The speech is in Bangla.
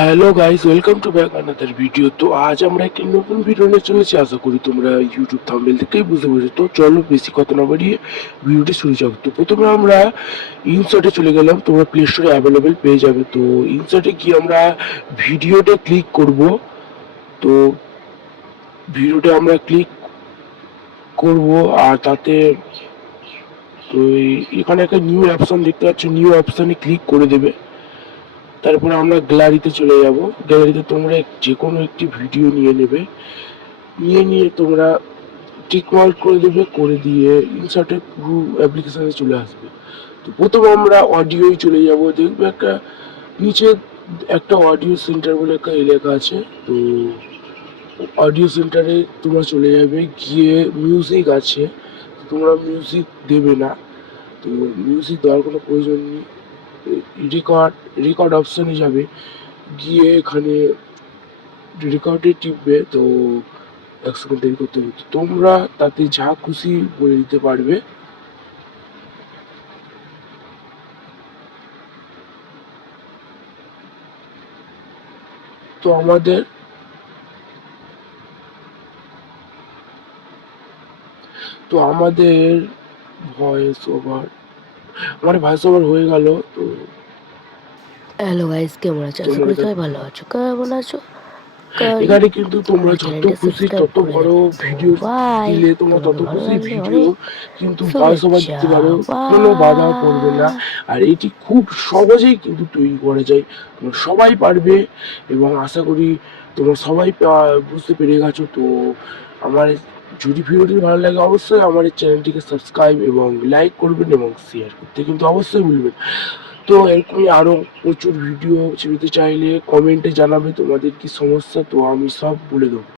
Hello guys, welcome to back another video. তো আজ আমরা একটি নতুন ভিডিও নিয়ে চলেছি। আশা করি তোমরা ইউটিউব থাম্বনেল থেকেই বুঝতে পেরেছো। তো চলো বেশি কথা না বাড়িয়ে ভিডিওটি শুরু যাক। তো প্রথমে আমরা ইনসার্টে চলে গেলাম। তোমরা প্লে স্টোরে অ্যাভেলেবেল পেয়ে যাবে। তো ইনসার্টে গিয়ে আমরা ভিডিওতে ক্লিক করব। তো ভিডিওটা আমরা ক্লিক করব আর তাতে তো এখানে একটা নিউ অপশন দেখতে পাচ্ছ, নিউ অপশনে ক্লিক করে দেবে। তারপরে আমরা গ্যালারিতে চলে যাব। গ্যালারিতে তোমরা যে কোনো একটি ভিডিও নিয়ে নেবে, নিয়ে তোমরা টিক মার্ক করে দেবে, করে দিয়ে ইনসার্টে পুরো অ্যাপ্লিকেশনে চলে আসবে। তো প্রথমে আমরা অডিওই চলে যাব। দেখবে একটা নিচে একটা অডিও সেন্টার বলে একটা এলাকা আছে। তো অডিও সেন্টারে তোমরা চলে যাবে, গিয়ে মিউজিক আছে, তোমরা মিউজিক দেবে না। তো মিউজিক দেওয়ার কোনো প্রয়োজন নেই। রেকর্ড রেকর্ড অপশানে যাবে, গিয়ে এখানে রেকর্ডে টিপবে। তো এক সেকেন্ড দেরি করতে হবে। তোমরা তাতে যা খুশি বলে দিতে পারবে। তো আমাদের ভয়েস ওভার হয়ে গেল। তো হ্যালো গাইস, কেমন আছো? আশা করি সবাই ভালো আছো। কেমন আছো? এখানে কিন্তু তোমরা আমার যত চ্যানেলটা খুশি সাবস্ক্রাইব তত করে বড় দেবে। তো ভিডিও বাই, দিলে তোমরা তত তোমাদের ভালো খুশি লাগলে ভিডিও অনেক কিন্তু ভয়েস ওভার শুভেচ্ছা। দিতে পারো, কোনো বাধা পড়বে না। বাই। আর এটি খুব সহজেই কিন্তু তৈরি করা যায়, তোমরা সবাই পারবে। এবং আশা করি তোমরা সবাই বুঝতে পেরে গেছো। তো আমার যদি ভিডিওটি ভালো লাগে অবশ্যই আমার এই চ্যানেলটিকে সাবস্ক্রাইব এবং লাইক করবেন এবং শেয়ার করতে কিন্তু অবশ্যই ভুলবেন। তো এরকমই আরও প্রচুর ভিডিও পেতে চাইলে কমেন্টে জানাবে তোমাদের কি সমস্যা, তো আমি সব বলে দেবো।